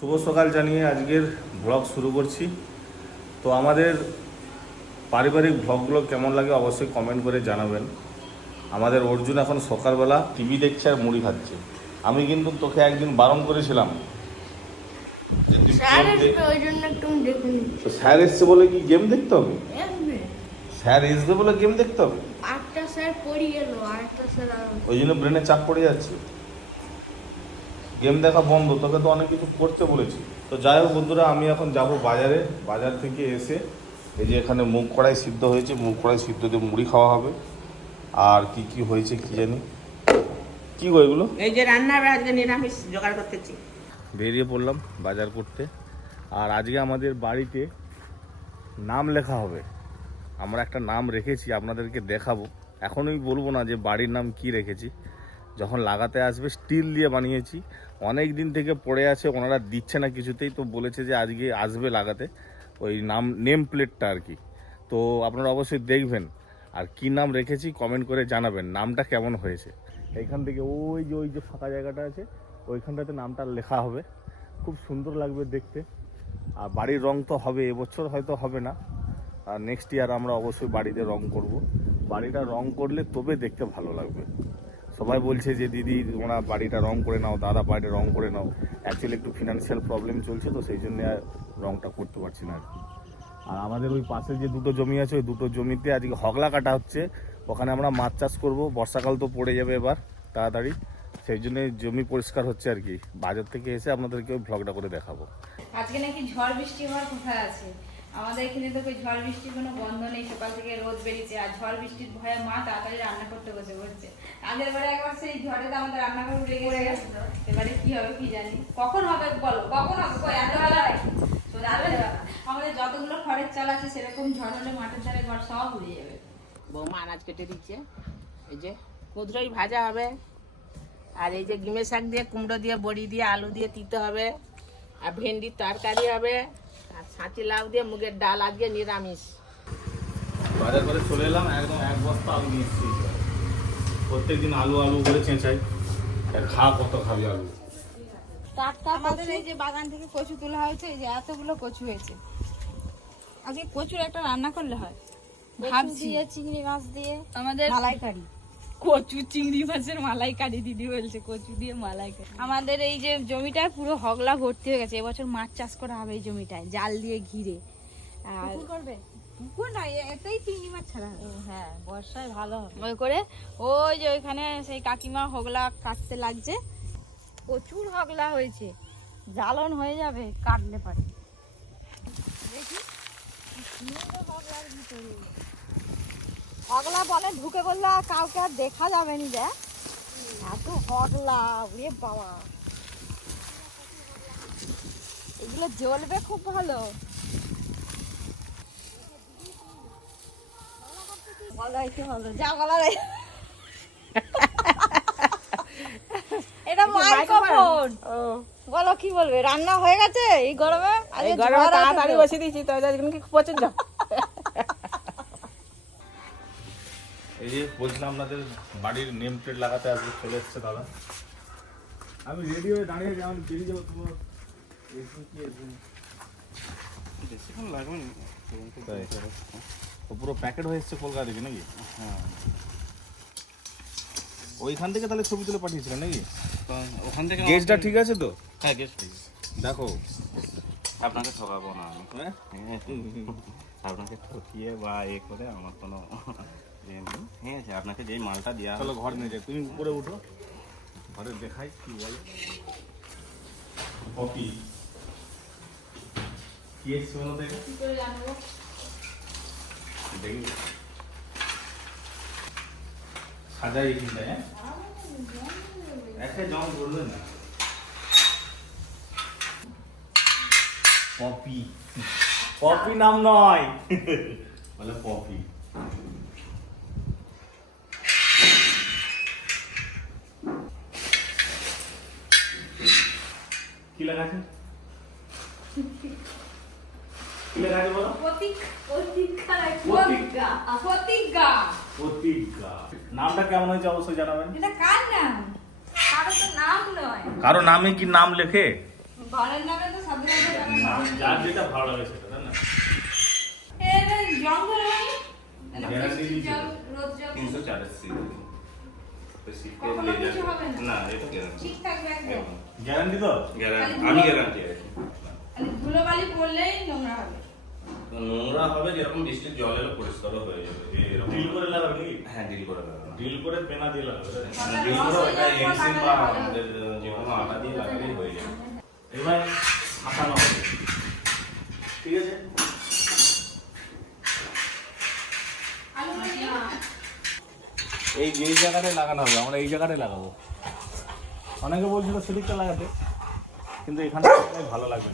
শুভ সকাল জানিয়ে আজকের ব্লগ শুরু করছি। তো আমাদের পারিবারিক ব্লগগুলো কেমন লাগে অবশ্যই কমেন্ট করে জানাবেন। আমাদের অর্জুন এখন সকালবেলা টিভি দেখছে আর মুড়ি খাচ্ছে। আমি কিন্তু তোকে একদিন বারণ করেছিলাম যে তুই স্যার ফোন দেখ। আসবে, ওই জন্য একটু দেখুন। তো স্যার এসছে বলে কি গেম দেখতে হবে? স্যার এসবে বলে গেম দেখতে হবে? একটা স্যার পড়ে গেল, আরেকটা স্যার ওই জন্য ব্রেনে চাপ পড়ে যাচ্ছে। গেম দেখা বন্ধ, তোকে তো অনেক কিছু করতে বলেছি। তো যাই হোক বন্ধুরা, আমি এখন যাব বাজারে। বাজার থেকে এসে এই যে এখানে মুগ কড়াই সিদ্ধ হয়েছে, মুগ কড়াই সিদ্ধ দিয়ে মুড়ি খাওয়া হবে। আর কি কি হয়েছে কি জানি। কি গো এগুলো? এই যে রান্নার আজকে নিরামিষ জোগাড় করতেছি। বেরিয়ে পড়লাম বাজার করতে। আর আজকে আমাদের বাড়িতে নাম লেখা হবে। আমরা একটা নাম রেখেছি, আপনাদেরকে দেখাবো। এখনই বলবো না যে বাড়ির নাম কি রেখেছি। যখন লাগাতে আসবে স্টিল দিয়ে বানিয়েছি, অনেক দিন থেকে পড়ে আছে, ওনারা দিচ্ছে না কিছুতেই। তো বলেছে যে আজকে আসবে লাগাতে ওই নেম প্লেটটা আর কি। তো আপনারা অবশ্যই দেখবেন। আর কি নাম রেখেছি কমেন্ট করে জানাবেন নামটা কেমন হয়েছে। এইখান থেকে ওই যে ফাঁকা জায়গাটা আছে ওইখানটাতে নামটা লেখা হবে। খুব সুন্দর লাগবে দেখতে। আর বাড়ির রং তো হবে, এবছর হয়তো হবে না, আর নেক্সট ইয়ার আমরা অবশ্যই বাড়িতে রং করব। বাড়িটা রং করলে তবে দেখতে ভালো লাগবে। সবাই বলছে যে দিদি তোমরা বাড়িটা রং করে নাও, দাদা বাড়িটা রং করে নাও। অ্যাকচুয়ালি একটু ফিনান্সিয়াল প্রবলেম চলছে, তো সেই জন্য রংটা করতে পারছি না আর কি। আর আমাদের ওই পাশে যে দুটো জমি আছে, ওই দুটো জমিতে আজকে হগলা কাটা হচ্ছে। ওখানে আমরা মাছ চাষ করব। বর্ষাকাল তো পড়ে যাবে এবার তাড়াতাড়ি, সেই জন্য জমি পরিষ্কার হচ্ছে আর কি। বাজার থেকে এসে আপনাদেরকে ওই ভ্লগটা করে দেখাবো। আজকে নাকি ঝড় বৃষ্টি হওয়ার কথা আছে। আমাদের এখানে তো ঝড় বৃষ্টির কোনো বন্ধ নেই, সকাল থেকে রোদ বেরিয়েছে। আর ঝড় বৃষ্টির ভয়ে মা তাড়াতাড়ি রান্না করতে বসে পড়ছে। আগের বারে একবার সেই ঝড়ে তো আমাদের রান্নাঘর উড়ে গেছে। এবারে কি হবে কি জানি, কখন হবে বলো, কখন হবে? কই এত বেলা আমাদের যতগুলো খড়ের চাল আছে সেরকম ঝড় হলে মাঠের ধারে ঘর সব উড়ে যাবে। বৌমা আনাজ কেটে দিচ্ছে, এই যে কুঁদরোই ভাজা হবে, আর এই যে ডিমের শাক দিয়ে, কুমড়ো দিয়ে, বড়ি দিয়ে, আলু দিয়ে তিতে হবে, আর ভেন্ডির তরকারি হবে, আর ছাঁচি লাউ দিয়ে মুগের ডাল। আজকে নিরামিষ। বাজার করে চলে এলাম, একদম এক বস্তা আলু নিয়ে এসেছি। প্রত্যেকদিন আলু আলু করে চেঁচাই, আর কত খাবি আলু। আমাদের এই যে বাগান থেকে কচু তোলা হয়েছে, এই যে এতগুলো কচু হয়েছে। আজকে কচুর একটা রান্না করলে হয় ভাবছি। চিংড়ি মাছ দিয়ে আমাদের মালাইকারি, কচু চিংড়ি মাছের মালাইকারি। দিদি বলছে কচু দিয়ে মালাইকারি। আমাদের এই যে জমিটায় পুরো হগলা ভর্তি হয়ে গেছে। এবছর মাছ চাষ করা হবে এই জমিটায়, জাল দিয়ে ঘিরে। আর করবে পুকুর না, এতেই চিংড়ি মাছ ছাড়া হবে। হ্যাঁ, বর্ষায় ভালো হবে। ওই করে ওই যে ওইখানে সেই কাকিমা হগলা কাটতে লাগছে। প্রচুর হগলা হয়েছে, জ্বালন হয়ে যাবে কাটলে পারে। দেখি হগলার ভিতরে হগলা বলে ঢুকে পড়লে কাউকে আর দেখা যাবে নি। দেখ এত হগলা, ওরে বাবা, এগুলো জ্বলবে খুব ভালো। যা বলা এটা মাইক্রোফোন। বলো কি বলবে? রান্না হয়ে গেছে এই গরমে? এই গরমে তাড়াতাড়ি বসে দিয়েছি তো, পছন্দ। এই যে বলছিলাম আপনাদের বাড়ির নেম প্লেট লাগাতে আসবে, চলে এসছে দাদা। আমি রেডি হয়ে দাঁড়িয়ে আছি, আমি বেরিয়ে যাবো। তোমার বেশিক্ষণ লাগবে না, পুরো প্যাকেট হয়ে এসছে কলকাতা থেকে নাকি? হ্যাঁ, ওইখান থেকে তাহলে ছবি তুলে পাঠিয়েছিলেন নাকি? ওখান থেকে গেজটা ঠিক আছে তো? হ্যাঁ, গেস ঠিক আছে। দেখো, আপনাকে ঠকাবো না আমি। হ্যাঁ আপনাকে ঠকিয়ে বা করে আমার কোনো ঠিক আছে। আপনাকে যেই মালটা দেওয়া চলো ঘর নিয়ে যাই, তুমি উপরে উঠো, ঘরে দেখাই কি বলে। কপি কি এসছে বলো তো? কি করে জানবো? দেখি সাজাই কিনতে। হ্যাঁ, একটা জং করলো না। পপি, পপি নাম নয় বলে পপি। কি লেখা আছে? কি লেখা আছে বলো? প্রতিজ্ঞা। নামটা কেমন হয়েছে অবশ্যই জানাবেন। এটা কার নাম? কারো তো নাম নয়। কারো নামে কি নাম লেখে? ঘরের নামে তো সব জায়গায় যার যেটা ভালো লাগে সেটা, তাই না? জঙ্গল গ্যারান্টি দিচ্ছি তো। রোদ জল 340 সিসি তো শীতকালে কখনো লেজার কিছু হবে না? না এটা গ্যারান্টি ঠিক থাকবে একদম গ্যারান্টি তো? গ্যারান্টি আমি গ্যারান্টি আছি খালি ধুলোবালি পড়লেই নোংরা হবে। তো নোংরা হবে যেরকম বৃষ্টির জল এলে পরিষ্কারও হয়ে যাবে এরকম ডিল করে লাগাবে নাকি? হ্যাঁ ডিল করে লাগানো ডিল করে পেনা দিয়ে লাগাবে, তাই না? ডিল করে ওটা এক্সিল বা আমাদের যে কোনো আটা দিয়ে লাগালেই হয়ে যাবে এবার ছাপানো হবে, ঠিক আছে? এই যে জায়গাটায় লাগানো হবে, আমরা এই জায়গাটায় লাগাবো। অনেকে বলছিল সেদিকটা লাগাতে, কিন্তু এখানে ভালো লাগবে।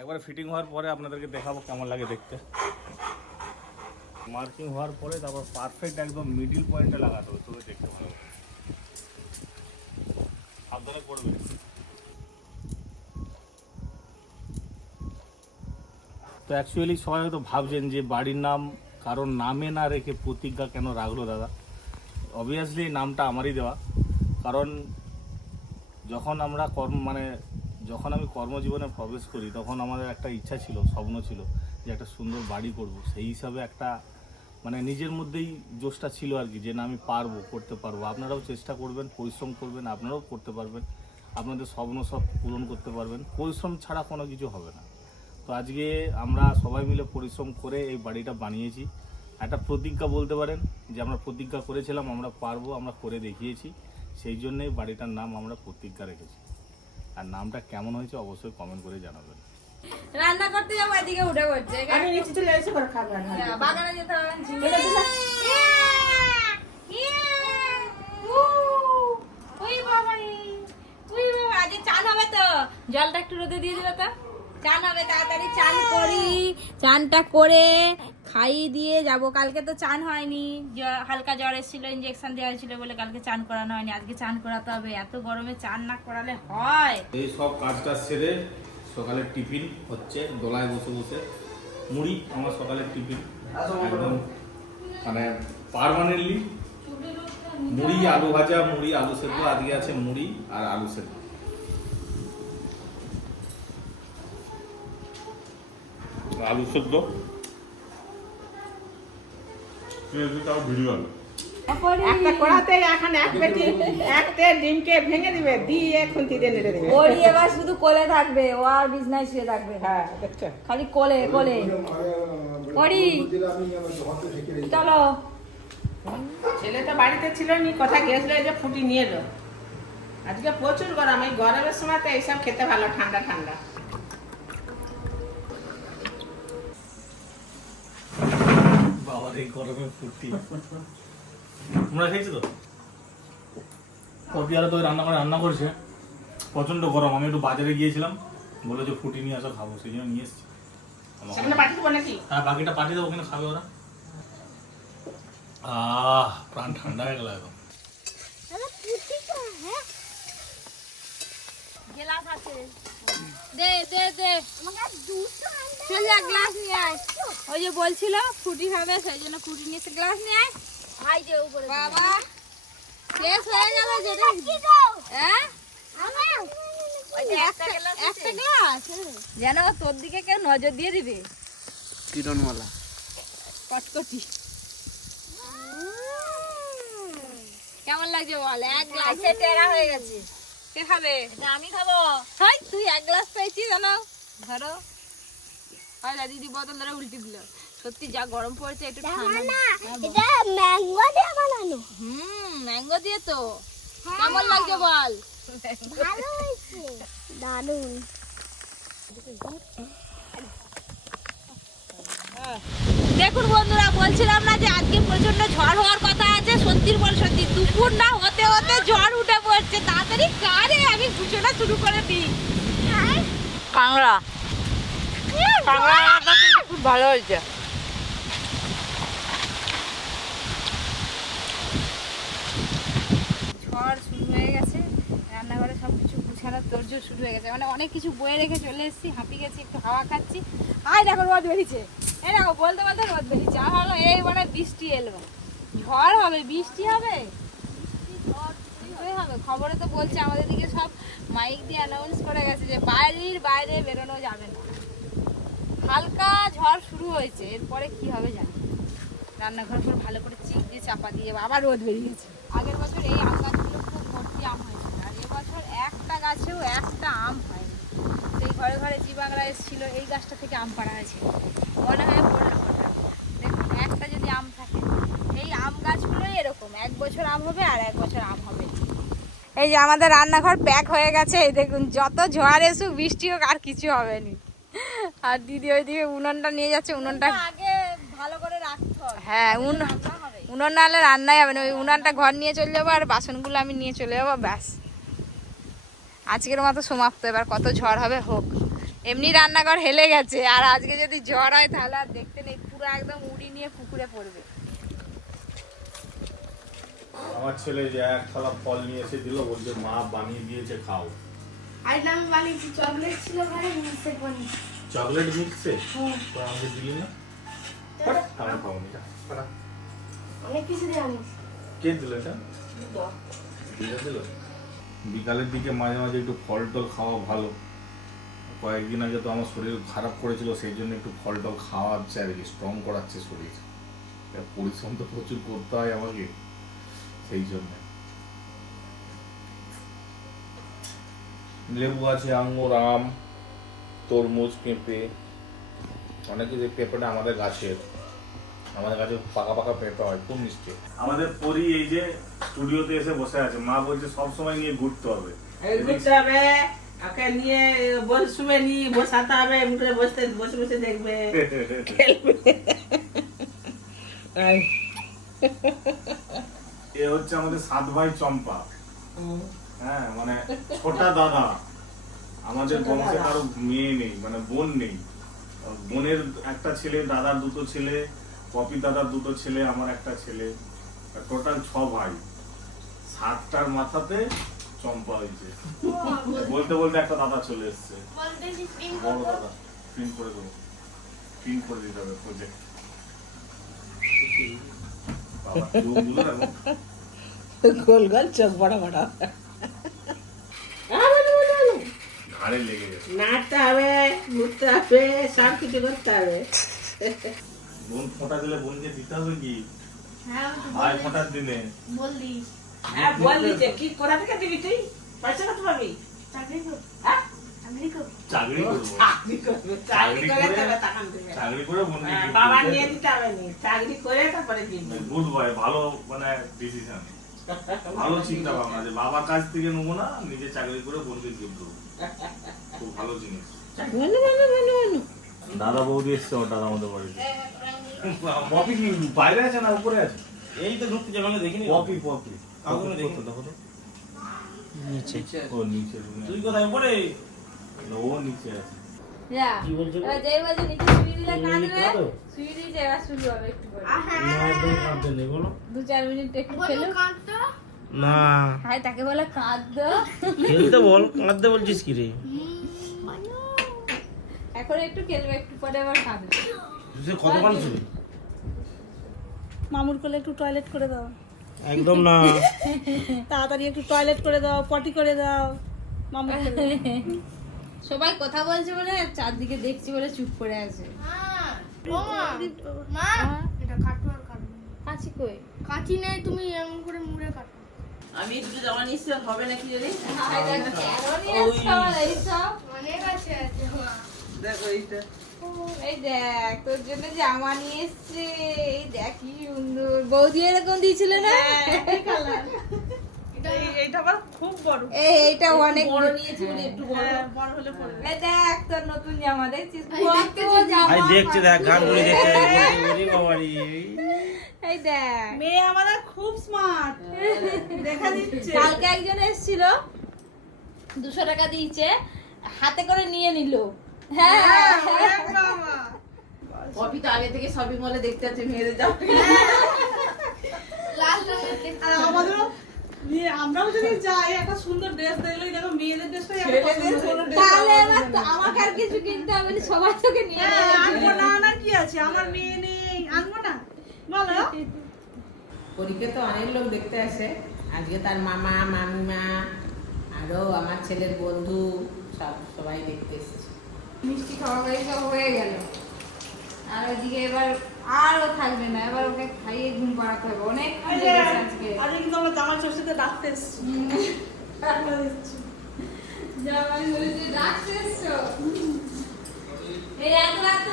একবার ফিটিং হওয়ার পরে আপনাদেরকে দেখাবো কেমন লাগে দেখতে। মার্কিং হওয়ার পরে তারপর পারফেক্ট একদম মিডিল পয়েন্টে লাগাতে হবে, তবে দেখতে পাবো। সাবধানে করবে। তো অ্যাকচুয়ালি সবাই হয়তো ভাবছেন যে বাড়ির নাম কারোর নামে না রেখে প্রতিজ্ঞা কেন রাখলো দাদা। অবভিয়াসলি নামটা আমারই দেওয়া, কারণ যখন আমরা যখন আমি কর্মজীবনে প্রবেশ করি তখন আমাদের একটা ইচ্ছা ছিল, স্বপ্ন ছিল যে একটা সুন্দর বাড়ি করব। সেই হিসাবে একটা নিজের মধ্যেই জোশটা ছিল আর কি, যে না আমি পারবো, করতে পারবো। আপনারাও চেষ্টা করবেন, পরিশ্রম করবেন, আপনারাও করতে পারবেন, আপনাদের স্বপ্ন সব পূরণ করতে পারবেন। পরিশ্রম ছাড়া কোনো কিছু হবে না। তো আজকে আমরা সবাই মিলে পরিশ্রম করে এই বাড়িটা বানিয়েছি। একটা প্রতিজ্ঞা বলতে পারেন, যে আমরা প্রতিজ্ঞা করেছিলাম আমরা পারবো, আমরা করে দেখিয়েছি। সেই জন্যই বাড়িটার নাম আমরা প্রতিজ্ঞা রেখেছি। আর নামটা কেমন হয়েছে অবশ্যই কমেন্ট করে জানাবেন। রান্না করতে যাবো, এদিকে উঠে পড়ছে। আমি নিচে চলে এসে করে খাবো না। বাগানে যেতে হবে। আজকে চান হবে তো, জলটা একটু রোদে দিয়ে দিবে তো। চান হবে, তাড়াতাড়ি চান করি। চানটা করে খাইয়ে দিয়ে যাব। কালকে তো চান হয়নি, হালকা জ্বর এসেছিল, ইঞ্জেকশন দেওয়া হয়েছিল বলে কালকে চান করানো হয়নি। আজকে চান করাতে হবে, এত গরমে চান না করালে হয়? এই সব কাজটা সেরে সকালের টিফিন হচ্ছে, দোলায় বসে বসে মুড়ি। আমার সকালের টিফিন একদম পার্মানেন্টলি মুড়ি, আলু ভাজা, মুড়ি আলু সেদ্ধ। আজকে আছে মুড়ি আর আলু সেদ্ধ। আলু সেদ্ধ তাও ভিডিও একটা কড়াতে এখন একটা ডিমকে ভেঙে দিবে, দিয়ে খুন্তি দিয়ে নেড়ে দিবে। ওরই এবার শুধু কোলে থাকবে, ও আর বিছনায় শুয়ে থাকবে। হ্যাঁ দেখছো, খালি কোলে কোলে। ওরি চলো। ছেলে তো বাড়িতে ছিল নি, কোথায় গেছিল, এই যে ফুটি নিয়ে এলো। আজকে প্রচুর গরম, এই গরমের সময় তো এইসব খেতে ভালো, ঠান্ডা ঠান্ডা। বাবার এই গরমে ফুর্তি। তোমরা খেয়েছো তো? কপিয়ারা তো রান্না করেছে, প্রচন্ড গরম। আমি একটু বাজারে গিয়েছিলাম, বলে যে ফুটি নিয়ে আসো, খাবো, সেই জন্য নিয়ে এসেছি। সেখানে পাঠিয়ে দেবো নাকি? হ্যাঁ, বাকিটা পাঠিয়ে দেবো, ওখানে খাবে ওরা। প্রাণ ঠান্ডা হয়ে গেল এখন। গ্লাস আছে, দে দে দে। চল যা, গ্লাস নিয়ে আয়। ওই যে বলছিল ফুটি খাবে, সেই জন্য ফুটি নিয়ে গ্লাস নিয়ে আয়। আই যে উপরে বাবা শেষ হয়ে গেল যেটা। হ্যাঁ একটা গ্লাস যেন তোর দিকে কেউ নজর দিয়ে দিবে। কিরণমালা কটকটি কেমন লাগছে বল? এক গ্লাসে টেরা হয়ে গেছে। কে খাবে? এটা আমি খাবো। হাই, তুই এক গ্লাস পেয়েছিস জানো? ধরো। আরে দিদি বোতল ধরে উল্টে দিল। সত্যি যা গরম পড়েছে, একটু ঠান্ডা। এটা ম্যাঙ্গো দিয়ে বানানো। ম্যাঙ্গো দিয়ে তো। কেমন লাগছে বল? ভালো হয়েছে, দারুণ। দেখুন বন্ধুরা, বলছিলাম না যে আজকে প্রচন্ড ঝড় হওয়ার কথা আছে। সত্যির বল সত্যি, দুপুর না হতে হতে ঝড় উঠে পড়ছে। তাড়াতাড়ি কারে আমি গুছোটা শুরু করে দিই। কাঁকড়া কাঁকড়াটা কিন্তু খুব ভালো হয়েছে। ঝড় শুরু হয়ে গেছে, রান্নাঘরে সব কিছু গুছানোর তোড়জোড় শুরু হয়ে গেছে। অনেক কিছু বয়ে রেখে চলে এসেছি, হাঁপিয়ে গেছি, একটু হাওয়া খাচ্ছি। আয় দেখো রোদ বেরিয়েছে। এই দেখো বলতে বলতে রোদ বেরিয়েছে। আর এই বৃষ্টি এলো, ঝড় হবে, বৃষ্টি হবে। হবে? খবরে তো বলছে আমাদের দিকে সব মাইক দিয়ে অ্যানাউন্স করে গেছে যে বাড়ির বাইরে বেরোনো যাবে না। হালকা ঝড় শুরু হয়েছে, এরপরে কি হবে জানি না। রান্নাঘর পুরো ভালো করে চিক দিয়ে চাপা দিয়ে আবার রোদ বেরিয়েছে। আগের বছর এই আম গাছগুলো খুব ভর্তি আম হয়েছিল, আর এবছর একটা গাছেও একটা আম হয়নি। সেই ঘরে ঘরে জীবাংরা এসেছিল, এই গাছটা থেকে আম পাড়া হয়েছিল, মনে হয় পড়লো কোথায়। দেখুন একটা যদি আম থাকে, এই আম গাছগুলোই এরকম, এক বছর আম হবে আর এক বছর আম হবে। এই যে আমাদের রান্নাঘর প্যাক হয়ে গেছে, এই দেখুন যত ঝড় এসুক বৃষ্টি হোক আর কিছু হবে না। আর দিদি ওইদিকে উনুনটা নিয়ে যাচ্ছে, উনুনটা আগে ভালো করে রাখতে হবে। হ্যাঁ উনুন না হলে রান্নাই হবে না। ওই উনুনটা ঘর নিয়ে চলে যাবো আর বাসনগুলো আমি নিয়ে চলে যাবো, ব্যাস আজকের মতো সমাপ্ত। এবার কত ঝড় হবে হোক। এমনি রান্নাঘর হেলে গেছে, আর আজকে যদি ঝড় হয় তাহলে আর দেখতে নেই, পুরো একদম উড়ি নিয়ে পুকুরে পড়বে। আমার ছেলে যে এক থালা ফল নিয়ে এসে দিল, বলছে মা বানিয়ে দিয়েছে খাও। আর আমি বানিয়েছি, চকলেট ছিল ভাই, মিক্সে বানিয়েছি। চকলেট মিক্সে তো আমাকে দিলি না? আমি খাওনি। অনেক কিছু দিয়ে আনিস। কে দিল এটা? দিল। বিকালের দিকে মাঝে মাঝে একটু ফল টল খাওয়া ভালো। কয়েকদিন আগে তো আমার শরীর খারাপ করেছিল, সেই জন্য একটু ফল টল খাওয়াচ্ছে আর কি, স্ট্রং করাচ্ছে শরীর। পরিশ্রম তো প্রচুর করতে হয় আমাকে, সেই জন্য। লেবু আছে, আঙুর, আম, তরমুজ, পেঁপে, অনেক কিছু। পেঁপেটা আমাদের গাছে পাকা পাকা পেঁপে হয়, খুব মিষ্টি। আমাদের পরি এই যে স্টুডিওতে এসে বসে আছে, মা বলছে সবসময় নিয়ে ঘুরতে হবে। ঘুরতে হবে, ওকে নিয়ে বসবে নিয়ে বসাতে হবে, এমনি করে বসে বসে দেখবে, খেলবে। এ হচ্ছে আমাদের 7 ভাই চম্পা। হ্যাঁ, মানে ছোটা দাদা। আমাদের বংশে কারো মেয়ে নেই, মানে বোন নেই। বোনের একটা ছেলে, দাদার 2টো ছেলে, পপি দাদার 2টো ছেলে, আমার একটা ছেলে, টোটাল 6 ভাই। 7টার মাথাতে চম্পা হয়েছে। বলতে বলতে একটা দাদা চলে এসছে, বড় দাদা। প্রিন্ট করে দেবো, প্রিন্ট করে দিতে হবে প্রজেক্ট। গোল গোল চোখ বড় বড়, ঘাড়ে লেগে গেছে। নাচতে হবে, ঘুরতে হবে, সব কিছু করতে হবে। বোন ফোঁটা দিলে বোনকে দিতে হবে কি? হ্যাঁ ভাই ফোঁটার দিনে বললি হ্যাঁ বল দিতে, কি কোথা থেকে দিবি তুই? পয়সা কত পাবি? চাকরি কর, হ্যাঁ? চাকরি কর। চাকরি করবো। চাকরি করবে, চাকরি করে তবে টাকা দেবে। চাকরি করে বোনকে হ্যাঁ, gift বাবা দিতে নিয়ে হবে। দিতে হবে নি, চাকরি করে তারপরে দিবি। গুড বয়, ভালো মানে ডিসিশন, ভালো চিন্তা ভাবনা যে বাবার কাছ থেকে নেবো না, নিজে চাকরি করে বোনকে গিফট দেবো। খুব ভালো জিনিস। দাদা বৌদি এসছে ওর দাদা আমাদের বাড়িতে। পপি কি বাইরে আছে না উপরে আছে? এই তো ঢুকতে যাবে, আমি দেখিনি। পপি কাউকে দেখি। দেখো তো। নিচে ও নিচে room এ তুই আছে। কোথায় পড়ে? ও নিচে আছে। যা কি বলছো? এবার যেই বলছে নিচে শুয়ে দিলে কাঁদবে, শুয়ে দিয়েছে, এবার শুরু হবে একটু করে। কাঁদতে নেই বলো। 2-4 মিনিট একটু বলো খেলো। কাঁদতো। না হাই তাকে বলে কাঁদতো। খেলতে বল, কাঁদতে বলছিস কি রে? এখন একটু খেলবে, একটু পরে আবার কাঁদবে। তুই কত মানুষ ছিলি? মামুর কোলে একটু টয়লেট করে দাও, একদম না। তাড়াতাড়ি একটু টয়লেট করে দাও, পটি করে দাও মামুর কোলে। সবাই কথা বলছে বলে চারদিকে দেখছি বলে চুপ করে আছে। ও মা, এটা কাটো আর কাটো। কাঁচি কই? কাঁচি নেই, তুমি এমন করে মুড়ে কাটো। আমি দুটো জামা নিচ্ছি, হবে নাকি যদি? হাই দেখো কেন নিয়ে আসছো আমার এইসব? অনেক আছে মা। দেখো এইটা, এই দেখ তোর জন্য জামা নিয়ে এসছে, এই দেখ কি সুন্দর। বৌদি এরকম দিয়েছিল না? এইটা আবার খুব বড়, এইটা অনেক বড় নিয়েছি বলে একটু বড়। বড় হলে পড়বে। এই দেখ তোর নতুন জামা, দেখছিস কত জামা। আই দেখছে, দেখ গান করে দেখছে, বলছে ওরে বাবারি। এই দেখ মেয়ে আমাদের খুব স্মার্ট, দেখা দিচ্ছে। কালকে একজন এসেছিল, 200 টাকা দিয়েছে, হাতে করে নিয়ে নিল। হ্যাঁ কপি তো আগে থেকে সবই মলে দেখতে আছে মেয়েদের জামা। লাল রঙের দেখতে। আর আমাদেরও আমরাও যদি যাই একটা সুন্দর ড্রেস দেখলেই দেখো মেয়েদের ড্রেসটাই আমার পছন্দ। তাহলে এবার তো আমাকে আর কিছু কিনতে হবে না, সবাই তোকে নিয়ে হ্যাঁ, নেবে। আনবো না, না কি আছে, আমার মেয়ে নেই, আনবো না বলো। পরীক্ষা তো অনেক লোক দেখতে আসে, আজকে তার মামা মামিমা আরো আমার ছেলের বন্ধু সবাই দেখতে এসেছে। মিষ্টি খাওয়া গাড়ি সব হয়ে গেল, আর ওইদিকে এবার আরও থাকবে না, এবার ওকে খাইয়ে ঘুম পাড়াতে হবে। অনেক আজকে আজকে কিন্তু আমরা জামাই ষষ্ঠীতে ডাকতে এসেছি। জামাই বলেছে ডাকতে এসছো, এই এত রাত্রে